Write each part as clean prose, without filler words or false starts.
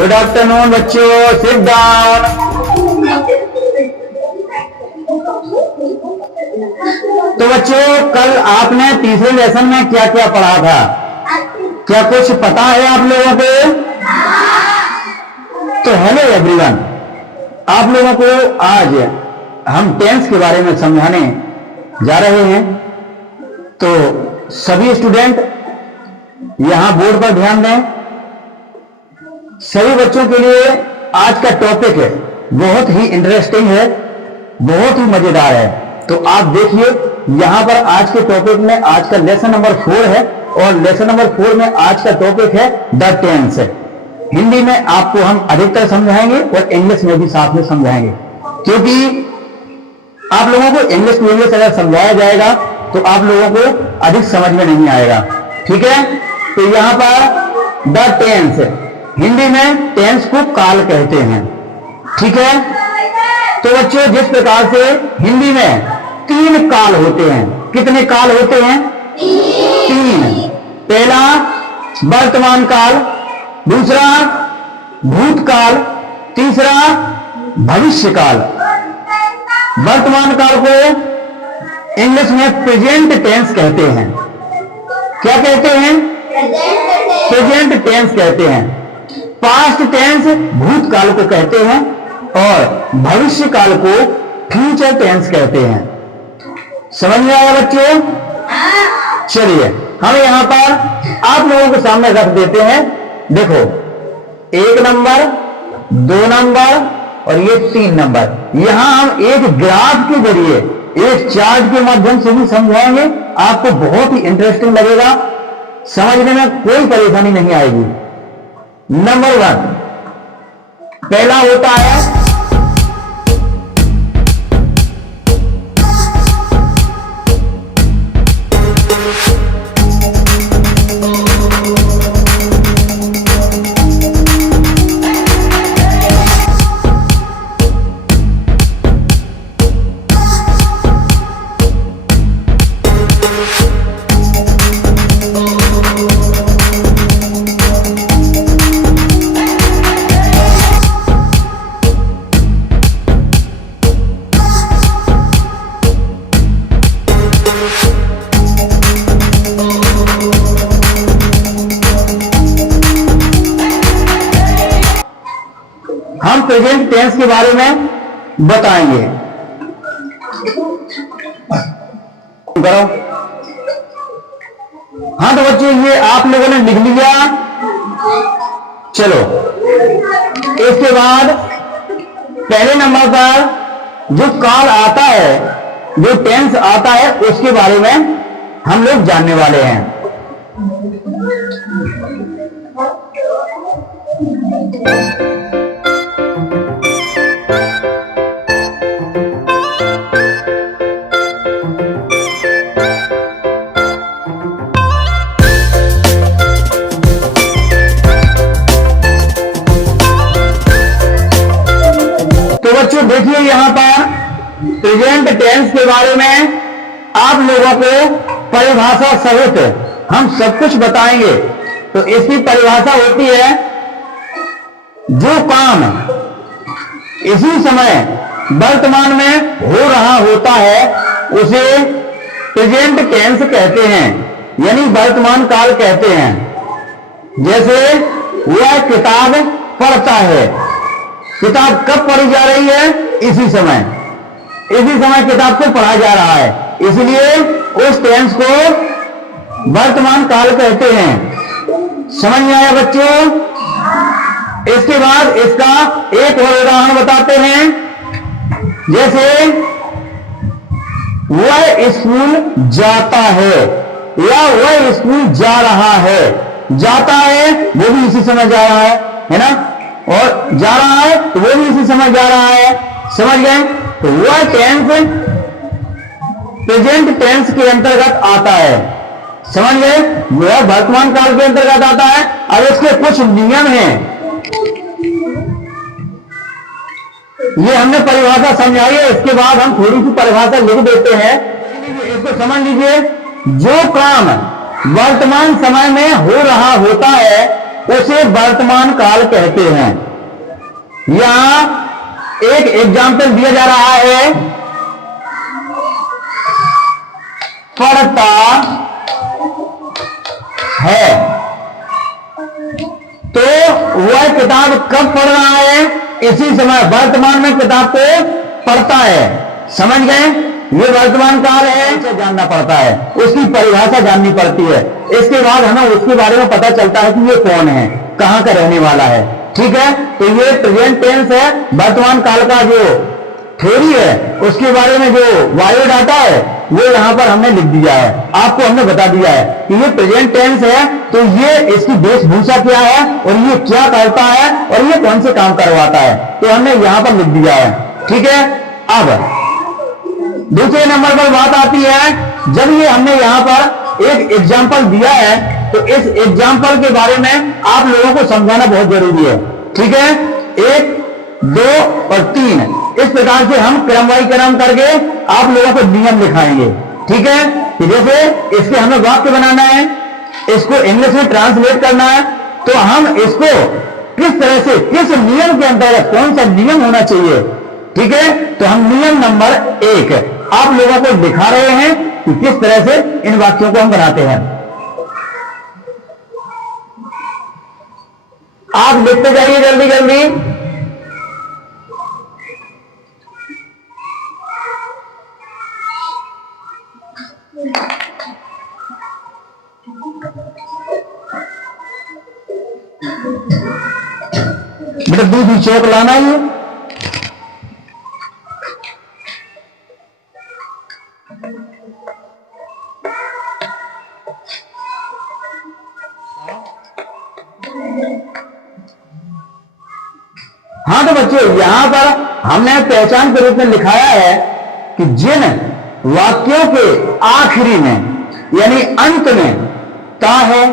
Good afternoon बच्चों, sit down. तो बच्चों, कल आपने तीसरे लेसन में क्या क्या पढ़ा था? क्या कुछ पता है आप लोगों को? तो हेलो एवरीवन, आप लोगों को आज हम टेंस के बारे में समझाने जा रहे हैं। तो सभी स्टूडेंट यहां बोर्ड पर ध्यान दें। सभी बच्चों के लिए आज का टॉपिक है बहुत ही इंटरेस्टिंग है, बहुत ही मजेदार है। तो आप देखिए, यहां पर आज के टॉपिक में आज का लेसन नंबर 4 है और लेसन नंबर 4 में आज का टॉपिक है द टेंस। हिंदी में आपको हम अधिकतर समझाएंगे और इंग्लिश में भी साथ में समझाएंगे, क्योंकि आप लोगों को इंग्लिश टू इंग्लिश अगर समझाया जाएगा तो आप लोगों को अधिक समझ में नहीं आएगा। ठीक है, तो यहां पर द टेंस, हिंदी में टेंस को काल कहते हैं। ठीक है, तो बच्चों जिस प्रकार से हिंदी में 3 काल होते हैं। कितने काल होते हैं? 3। पहला वर्तमान काल, दूसरा भूतकाल, तीसरा भविष्य काल। वर्तमान काल को इंग्लिश में प्रेजेंट टेंस कहते हैं। क्या कहते हैं? प्रेजेंट टेंस कहते हैं। पास्ट टेंस भूतकाल को कहते हैं और भविष्य काल को फ्यूचर टेंस कहते हैं। समझ में आया बच्चों? चलिए हम यहां पर आप लोगों के सामने रख देते हैं। देखो, 1 नंबर, 2 नंबर और ये 3 नंबर। यहां हम एक ग्राफ के जरिए, एक चार्ट के माध्यम से भी समझाएंगे। आपको बहुत ही इंटरेस्टिंग लगेगा, समझने में कोई परेशानी नहीं आएगी। नंबर 1 पहला होता है हम प्रेजेंट टेंस के बारे में बताएंगे। करो। हाँ तो बच्चों, ये आप लोगों ने लिख लिया। चलो, इसके बाद पहले नंबर पर जो काल आता है, जो टेंस आता है, उसके बारे में हम लोग जानने वाले हैं। बच्चों देखिए, यहां पर प्रेजेंट टेंस के बारे में आप लोगों को परिभाषा सहित हम सब कुछ बताएंगे। तो इसकी परिभाषा होती है, जो काम इसी समय वर्तमान में हो रहा होता है उसे प्रेजेंट टेंस कहते हैं, यानी वर्तमान काल कहते हैं। जैसे वह किताब पढ़ता है। किताब कब पढ़ी जा रही है? इसी समय किताब को पढ़ा जा रहा है, इसलिए उस टेंस को वर्तमान काल कहते हैं। समझ में आया बच्चों? इसके बाद इसका एक और उदाहरण बताते हैं। जैसे वह स्कूल जाता है या वह स्कूल जा रहा है। जाता है वो भी इसी समय जा रहा है ना, और जा रहा है तो वो भी इसी समय जा रहा है। समझ गए? तो वह टेंस प्रेजेंट टेंस के अंतर्गत आता है। समझ गए? वह वर्तमान काल के अंतर्गत आता है। अब इसके कुछ नियम हैं, ये हमने परिभाषा समझाई है। इसके बाद हम थोड़ी सी परिभाषा लिख देते हैं, इसको समझ लीजिए। जो काम वर्तमान समय में हो रहा होता है उसे वर्तमान काल कहते हैं। यहां एक एग्जाम्पल दिया जा रहा है, पढ़ता है। तो वह किताब कब पढ़ रहा है? इसी समय, वर्तमान में किताब को पढ़ता है। समझ गए? ये वर्तमान काल है, इसे जानना पड़ता है, उसकी परिभाषा जाननी पड़ती है। इसके बाद हमें उसके बारे में पता चलता है कि ये कौन है, कहां का रहने वाला है। ठीक है, तो ये प्रेजेंट टेंस है। वर्तमान काल का जो थ्योरी है उसके बारे में जो बायोडाटा है वो यहां पर हमने लिख दिया है। आपको हमने बता दिया है कि ये प्रेजेंट टेंस है, तो ये इसकी वेशभूषा क्या है और ये क्या करता है और ये कौन से काम करवाता है, तो हमने यहां पर लिख दिया है। ठीक है, अब दूसरे नंबर पर बात आती है, जब ये हमने यहां पर एक एग्जाम्पल दिया है तो इस एग्जाम्पल के बारे में आप लोगों को समझाना बहुत जरूरी है। ठीक है, 1, 2 और 3 इस प्रकार से हम क्रमवाई क्रम करके आप लोगों को नियम लिखाएंगे। ठीक है, कि जैसे इसके हमें वाक्य बनाना है, इसको इंग्लिश में ट्रांसलेट करना है, तो हम इसको किस तरह से, किस नियम के अंतर्गत कौन सा नियम होना चाहिए। ठीक है, तो हम नियम नंबर 1 आप लोगों को दिखा रहे हैं कि किस तरह से इन वाक्यों को हम बनाते हैं। आप लिखते जाइए जल्दी जल्दी। बेटा दूसरी चौक लाना ही है। हाँ तो बच्चों, यहां पर हमने पहचान के रूप में लिखाया है कि जिन वाक्यों के आखिरी में यानी अंत में ता है,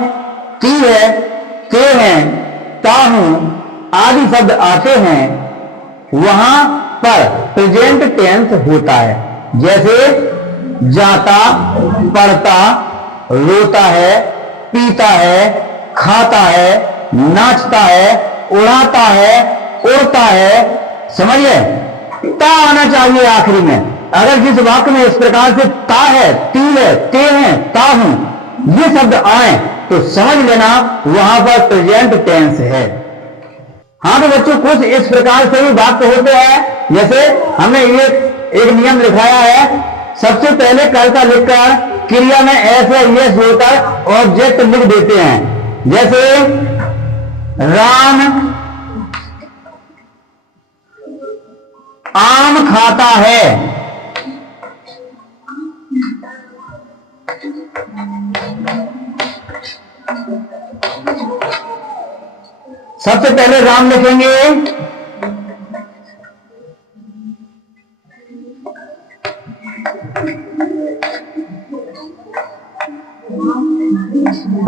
ती है, ते हैं, ता हूं आदि शब्द आते हैं, वहां पर प्रेजेंट टेंस होता है। जैसे जाता, पढ़ता, रोता है, पीता है, खाता है, नाचता है, उड़ाता है, उड़ता है। समझिए, ता आना चाहिए आखिरी में। अगर जिस वाक्य में इस प्रकार से ता है, ती है, ते हैं, ता हूं ये शब्द आए तो समझ लेना वहां पर प्रेजेंट टेंस है। हाँ तो बच्चों, कुछ इस प्रकार से भी वाक्य होते हैं। जैसे हमने ये एक नियम लिखाया है, सबसे पहले कर्ता लिखकर क्रिया में ऐसे यस होकर ऑब्जेक्ट लिख देते हैं। जैसे राम आम खाता है। सबसे पहले राम लिखेंगे,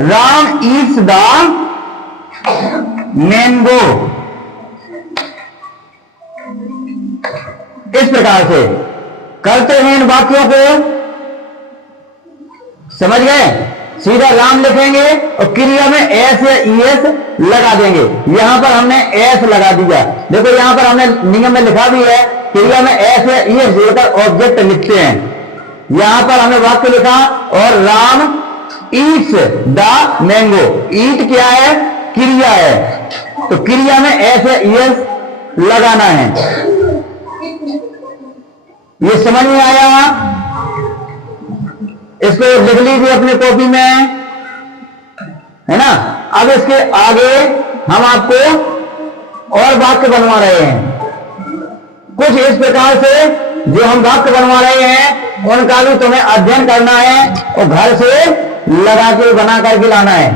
राम ईट्स द मैंगो। इस प्रकार से करते हैं इन वाक्यों को। समझ गए? सीधा राम लिखेंगे और क्रिया में एस या ईएस लगा देंगे। यहां पर हमने एस लगा दिया। देखो यहां पर हमने नियम में लिखा भी है, क्रिया में एस या ईएस जोड़कर ऑब्जेक्ट लिखते हैं। यहां पर हमने वाक्य लिखा और राम ईट्स द मैंगो। ईट क्या है? क्रिया है, तो क्रिया में एस या ईएस लगाना है। ये समझ में आया? इसको लिख लीजिए अपनी कॉपी में, है ना। अब इसके आगे हम आपको और वाक्य बनवा रहे हैं। कुछ इस प्रकार से जो हम वाक्य बनवा रहे हैं उनका भी तुम्हें अध्ययन करना है और घर से लगा के बना करके लाना है।